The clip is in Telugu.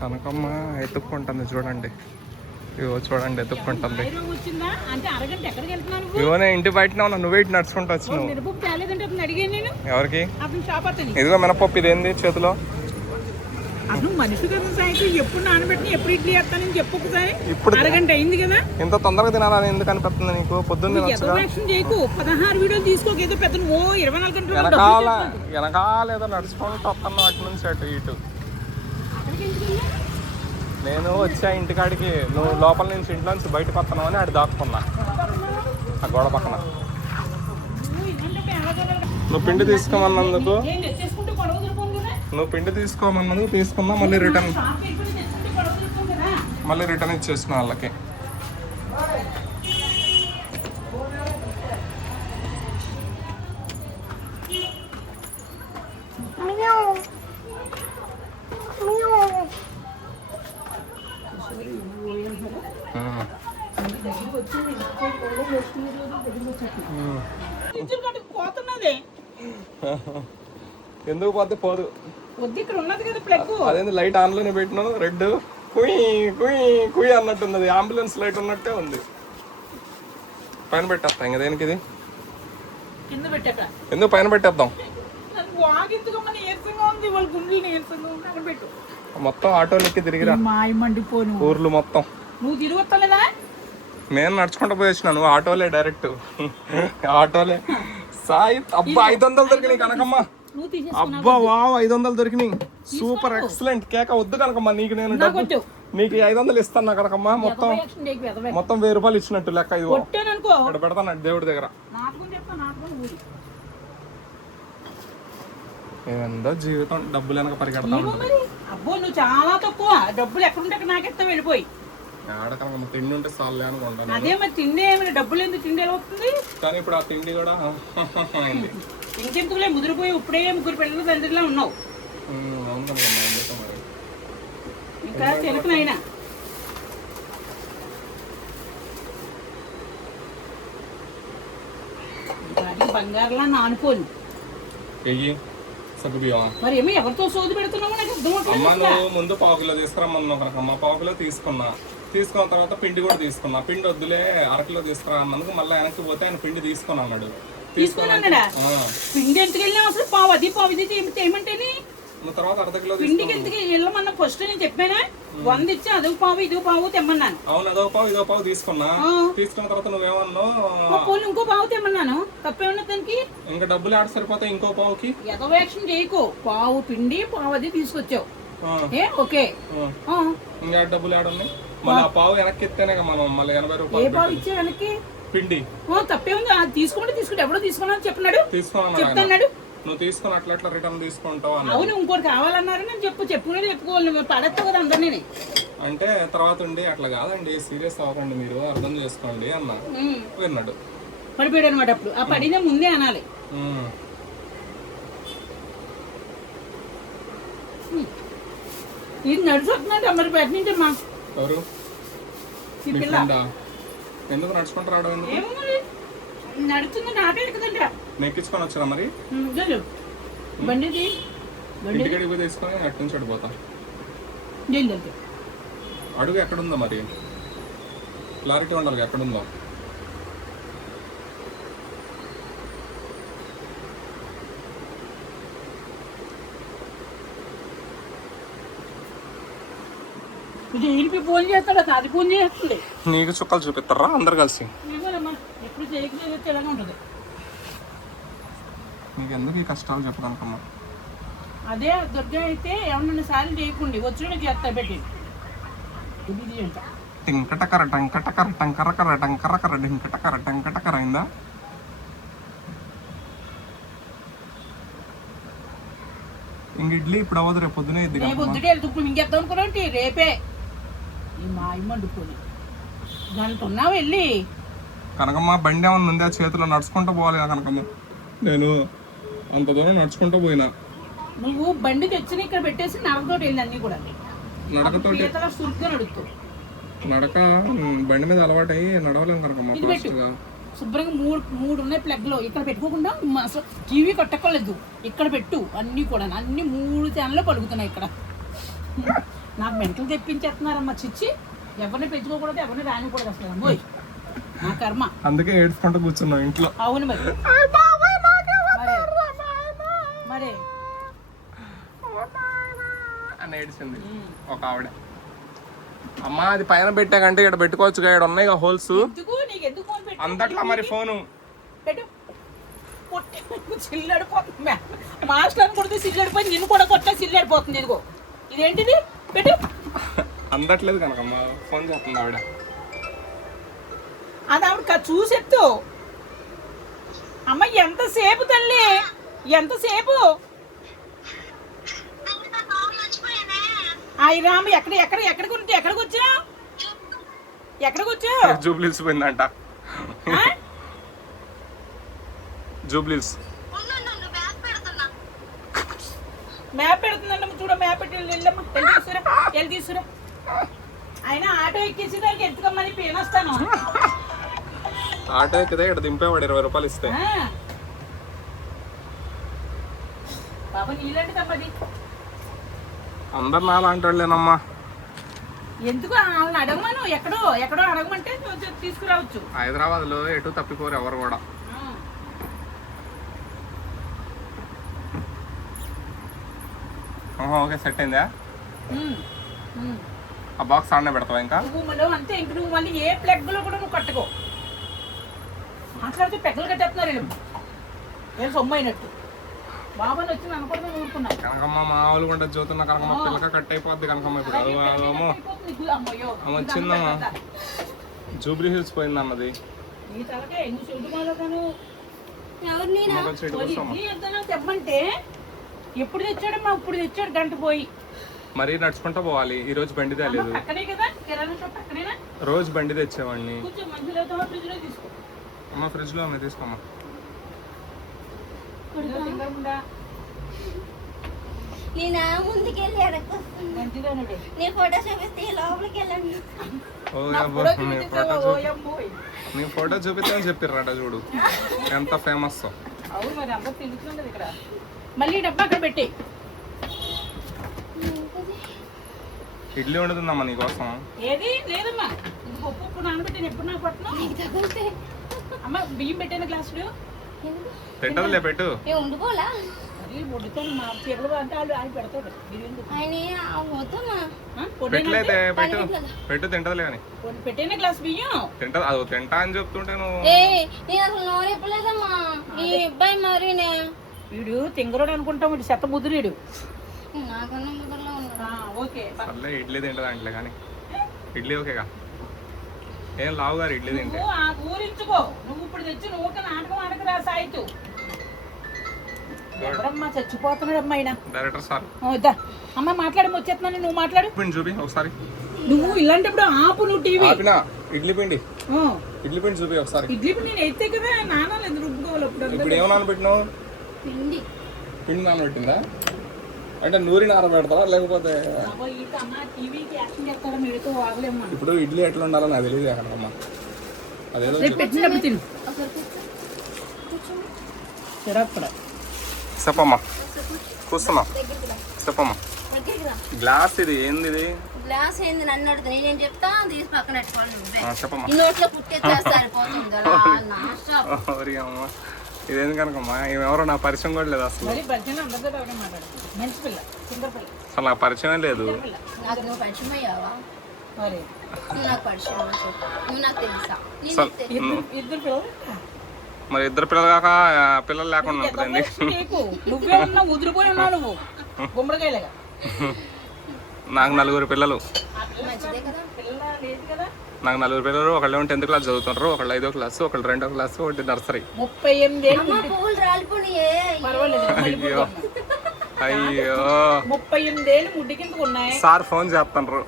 కనకమ్మ ఎత్తుక్కుంటుంది చూడండి. ఇవో చూడండి ఎత్తుక్కుంటుంది. ఇవోనే ఇంటి బయటనే ఉన్నా, నువ్వే ఇటు నడుచుకుంటూ వచ్చినావు. ఎవరికి? ఇదిగో మినపప్పు. ఇదేంది చేతిలో? అసలు మనిషి కదా సాయి, ఎప్పుడు నానబెట్టిన ఎప్పుడు ఇడ్లీ వేస్తానని చెప్పు ఒకసారి. ఇప్పుడు అరగంట అయింది కదా, ఇంత తొందరగా తినాలని ఎందుకు అనిపిస్తుంది నీకు? పొద్దున్న చేయకు, 16 వీడియోలు తీసుకోక ఏదో పెద్ద 24 గంటలు వెనకాల ఏదో నడుచుకుంటూ వస్తున్నావు అటు నుంచి అటు ఇటు. నేను వచ్చా ఇంటికాడికి, నువ్వు లోపల నుంచి ఇంట్లో నుంచి బయటకు వస్తున్నావు అని అటు దాక్కున్నా ఆ గోడ పక్కన. నువ్వు పిండి తీసుకోమన్నందుకు తీసుకున్నా, మళ్ళీ రిటర్న్ ఇచ్చేసిన వాళ్ళకి. ఎందుకు పోతే పోదు, అదేంది లైట్ ఆన్ లోనే పెట్టినాను, రెడ్ కుయ్ కుయ్ కుయ్ అన్నట్టున్నది, అంబులెన్స్ లైట్ ఉన్నట్టే ఉంది. పైన పెట్టేస్తా ఇంకా దేనికి ఇది, ఎందుకు పైన పెట్టేద్దాం. మొత్తం ఆటోలు ఎక్కి తిరిగిరా ఊర్లు మొత్తం. నువ్వు తిరిగొస్తలేదా? నేను నడుచుకుంటూ పోయి వచ్చినా, నువ్వు ఆటోలే డైరెక్ట్. ఆటోలే సాయి. అబ్బా 500 దొరికినాయి కనకమ్మ. అబ్బా వావ్ 500 దొరికినాయి. సూపర్ ఎక్సలెంట్ కేక. వద్దు కనకమ్మ, నీకు నేను నీకు 500 ఇస్తాను కనకమ్మ. మొత్తం 1000 రూపాయలు ఇచ్చినట్టు లెక్క. ఇదిగో ఇక్కడ పెడతాను దేవుడి దగ్గర. ఏందో జీవితం, డబ్బులు వెనక పరిగెడతా ఉంటుంది. అబ్బో నువ్వు చాలా తక్కువ డబ్బులు ఎక్కడుంటే నాకెత్తా వెళ్ళిపోయి. ఆడకనకమ్మ తిండి ఉంటే చాలే అనుకుంటాను. అదే మరి తిండి ఏమైనా డబ్బులు ఎందుకు, తిండి ఎలా వస్తుంది? కానీ ఇప్పుడు ఆ తిండి కూడా ఇంకెందుకులే, ముదిరిపోయి ఇప్పుడే 3 పిల్లలు తండ్రిలా ఉన్నావు. ఇంకా తినకనైనా బంగారులా నానుకోను. మరి ఏమో ఎవరితో సోది పెడుతున్నావు నాకు అర్థం. ముందు 1 కిలో తీసుకురమ్మన్నా కనకమ్మ. 1 కిలో తీసుకున్న తర్వాత పిండి కూడా తీసుకున్నా. పిండి వద్దులే 1 కిలో తీసుకురా అన్నందుకు మళ్ళీ వెనక్కి పోతే ఆయన పిండి తీసుకుని అన్నాడు. తీసుకున్నాడా? పిండి ఎందుకు వెళ్ళాం అసలు? పావు అది ఏమంటేని తర్వాత 1/2 కిలో పిండికి ఎందుకు వెళ్ళమన్నా? ఫస్ట్ నేను చెప్పానా 100 ఇచ్చి అదొక పావు ఇదో పావు తెమ్మన్నాను. అవును, అదొక పావు ఇదో పావు తీసుకున్నా. తీసుకున్న తర్వాత నువ్వేమన్నావు? ఇంకో పావు తెమ్మన్నాను. తప్పేమన్నా దానికి? ఇంకా డబ్బులు ఆడ సరిపోతాయి ఇంకో పావుకి. ఏదో యాక్షన్ చేయకు. పావు పిండి పావు అది తీసుకొచ్చావు. ఓకే, ఇంకా డబ్బులు ఆడ ఉన్నాయి. మళ్ళీ ఆ పావు వెనక్కి ఎత్తేనే మనం మళ్ళీ 80 రూపాయలు. ఏ పావు ఇచ్చే వెనక్కి? పిండి. తప్పే ఉంది. అది తీసుకుంటే ఎవడో తీసుకున్నాను చెప్పన్నాడు. చెప్తున్నాడు. నువ్వు తీసుకుని అట్లా రిటర్న్ తీసుకుంటావు. అవును, ఇంకోటి కావాలన్నారు. నేను చెప్పుకోవాలి. పడేస్తావు కదా అందరినీ. అంటే తర్వాత ఉండి అట్లా కాదండి, సీరియస్ అవ్వకండి, మీరు అర్థం చేసుకోండి అన్న. విన్నాడు, పడిపోయాడు అనమాట. అప్పుడు ఆ పడిన ముందే అనాలి. ఇది నడుచుకున్నాడు మరి బయట నుంచి. అమ్మా ఎవరు? ఎందుకు నడుచుకుంటూ రావడం? నడుస్తుంది నాటే కదండి. నెక్కించుకొని వచ్చారా మరి? బండిది ఇంటికి తీసుకొని అటు నుంచి అడిపోతా. అడుగు ఎక్కడుందో మరి, క్లారిటీ ఉండాలి ఎక్కడుందో. ఫోన్ చేస్తాడు, అది ఫోన్ చేస్తుంది. నీకు చుక్కలు చూపిస్తారా అందరు కలిసి? ఎప్పుడు చేయకపోతే ఎలాగా ఉంటుంది? నీకు ఎందుకు ఈ కష్టాలు చెప్పడానికమ్మా? అదే దుర్గా అయితే ఏమన్నా సార్లు చేయకుండా వచ్చిన చేస్తా పెట్టి టింకటకర టంకటకర టంకరకర టంకరకర టింకటకర టంకటకర అయిందా? ఇంక ఇడ్లీ ఇప్పుడు అవ్వదు, రేపు పొద్దునే ఇద్ది. పొద్దుటే వెళ్తుప్పుడు ఇంకెత్తాం అనుకోండి. రేపే మా అమ్మ వండుకొని దాంట్లో ఉన్నావు వెళ్ళి. కనకమ్మ బండి ఏమన్నా ఉంది ఆ చేతిలో, నడుచుకుంటూ పోవాలి కనకమ్మ. నేను అంత దూరం నడుచుకుంటూ పోయినా. నువ్వు బండి తెచ్చిన ఇక్కడ పెట్టేసి నడకతోటి వెళ్ళి అన్ని కూడా నడకతోటి నడక బండి మీద అలవాటు అయ్యి నడవలేము కనకమ్మ. శుభ్రంగా మూడు ఉన్నాయి ప్లగ్లో. ఇక్కడ పెట్టుకోకుండా టీవీ కట్టక్కర్లేదు, ఇక్కడ పెట్టు. అన్ని కూడా అన్ని 3 ఛానల్లో పలుకుతున్నాయి ఇక్కడ. నాకు మెంటలు తెప్పించేస్తున్నారమ్మా చిచ్చి. ఎవరిని పెంచుకోకూడదు, ఎవరిని రానికూడదు అసలు. అమ్మోయ్ నా కర్మ. అందుకే ఏడ్చుకుంటూ కూర్చున్నావు ఇంట్లో. అవును మరి మరి అని ఏడ్చింది ఒక ఆవిడ. అమ్మా అది పైన పెట్టాకంటే ఇక్కడ పెట్టుకోవచ్చు, ఇక్కడ ఉన్నాయి హోల్స్. ఎందుకు నీకు ఎందుకు ఫోన్ పెట్టు అందట్లా మరి ఫోను పెట్టు. సిల్లడిపోతుంది మాస్టర్ కొడితే సిల్లడిపోయింది, నిన్ను కూడా కొట్టే సిల్లడిపోతుంది. ఇదిగో ఇదేంటిది పెట్టు. అందట్లేదు కనకమ్మా, ఫోన్ చేస్తుంది ఆవిడ. అది ఆవిడ చూసెత్తు. అమ్మ ఎంతసేపు తల్లి, ఎంతసేపు? అయ్యి రాము ఎక్కడికి వచ్చా, ఎక్కడికి వచ్చా? జూబ్లీస్ పోయిందంట. జూబ్లీస్ మ్యాప్ పెడుతుందంట చూడ. మ్యాప్ పెట్టి వెళ్ళమ్మా, వెళ్ళి తీసుకురా. అయినా ఆటో ఎక్కేసి దానికి ఎత్తుకమ్మని పేనొస్తాను. ఆటో ఎక్కితే ఇక్కడ దింపేవాడు 20 రూపాయలు ఇస్తే. బాబా నీళ్ళండి తప్పది. అందరు నాలంటాడులేనమ్మా. ఎందుకు వాళ్ళని అడగమను, ఎక్కడో అడగమంటే తీసుకురావచ్చు. హైదరాబాద్ లో ఎటు తప్పిపోరు ఎవరు కూడా. ఓకే సెట్ అయిందా? ఆ బాక్స్ ఆడనే పెడతావా ఇంకా? అంతే. ఇంక నువ్వు మళ్ళీ ఏ ప్లగ్ లో కూడా నువ్వు కట్టుకో. మాట్లాడితే పెగ్గలు కట్టేస్తున్నారు వీళ్ళు, ఏం సొమ్ము అయినట్టు. బాబాని వచ్చి అనుకోవడం ఊరుకున్నాను. కనకమ్మ మామూలు కూడా చూస్తున్నా కనకమ్మ పిల్లక కట్ అయిపోద్ది కనకమ్మ. ఇప్పుడు వచ్చిందమ్మా, జూబ్లీ హిల్స్ పోయింది అన్నది. చెప్పమంటే ఎప్పుడు తెచ్చాడమ్మా? ఇప్పుడు తెచ్చాడు, గంట పోయి. మరీ నడుచుకుంటా పోవాలి. ఈ రోజు బండి తేలేదు. రోజు బండి తెచ్చేవాడిని. అమ్మ ఫ్రిడ్జ్ లో ఉన్నాయి, తీసుకోమ్మా. నేను ముందుకెళ్ళి నీ ఫోటో చూపిస్తే లోపలికి వెళ్ళండి. నీ ఫోటో చూపిస్తామని చెప్పిర్రట చూడు, ఎంత ఫేమస్. అవును మరి అందరూ తిరుగుతుండదు ఇక్కడ. మళ్ళీ డబ్బా అక్కడ పెట్టి ఇడ్లీ వండుతుందమ్మా నీకోసం. ఏది లేదమ్మా, పప్పు నానబెట్టాను. ఎప్పుడు నాకు పట్టను. అమ్మ బియ్యం పెట్టాను గ్లాసులు. తింటదిలే పెట్టు. వండుకోవాలా? వండుతాను. మా చీరలు అంటే వాళ్ళు ఆయన పెడతాడు. పెట్టలేదే పెట్టు పెట్టు, తింటదిలే అని పెట్టిన గ్లాస్ బియ్యం తింటది. అది తింటా అని చెప్తుంటే నువ్వు. ఈ అబ్బాయి మరి వీడు తింగరుడు అనుకుంటాం. వీడు చెత్త బుద్ధుడు వీడు. ఓకే సర్లే ఇడ్లీ తింటది అంటలే కానీ. ఇడ్లీ ఓకేగా, ఏం లావు గారు ఇడ్లీ తింటే. ఊరించుకో నువ్వు. ఇప్పుడు తెచ్చి నువ్వు ఒక నాటకం ఆడకరా సాయితు. ఎవరమ్మా చచ్చిపోతున్నాడమ్మా ఆయన డైరెక్టర్ సార్. అమ్మ మాట్లాడి వచ్చేస్తున్నాను, నువ్వు మాట్లాడు. చూపి ఒకసారి. నువ్వు ఇలాంటప్పుడు ఆపు. నువ్వు టీవీ ఇడ్లీ పిండి చూపి ఒకసారి. ఇడ్లీ పిండి నేను ఎత్తే కదా నానాలేదు రుబ్బుకోవాలి. ఇప్పుడు ఏమో నానబెట్టినావు? పిండి నానబెట్టిందా అంటే నూరి నానబెడతావా లేకపోతే? ఇప్పుడు ఇడ్లీ ఎట్లా ఉండాలో నాకు తెలియదు అక్కడమ్మా. అదేదో పెట్టినప్పుడు తిను. చెప్పమ్మా, కూర్చున్నా. చెప్పమ్మా. గ్లాస్ ఇది ఏంది? ఇది గ్లాస్ ఏంది నన్ను అడుగుతుంది. నేను చెప్తా, తీసి పక్కన పెట్టుకోండి. చెప్పమ్మా. ఈ నోట్లో పుట్టేస్తే సరిపోతుంది. ఇదేంది కనుకమ్మా, ఎవరో నా పరిచయం కూడా లేదు అసలు. అసలు నాకు పరిచయం లేదు. నాకు నువ్వు పరిచయం అయ్యావా? నాకు పరిచయం నువ్వు నాకు తెలుసా? మరి ఇద్దరు పిల్లలు కాక పిల్లలు లేకుండా ఉంటుందండి. నువ్వే ఉన్నావు, ముదిరిపోయి ఉన్నావు నువ్వు గుమ్మడికాయలుగా. నాకు 4 పిల్లలు. మంచిదే కదా. నాకు 4 పిల్లలు. ఒకళ్ళు 10th క్లాస్ చదువుతున్నారు, ఒకళ్ళు 5వ క్లాసు, ఒకళ్ళు 2వ క్లాసు, ఒకటి నర్సరీ. 38 అయ్యో 38 ముడ్డి కింద ఉన్నాయి. సార్ ఫోన్ చేస్తున్నారు.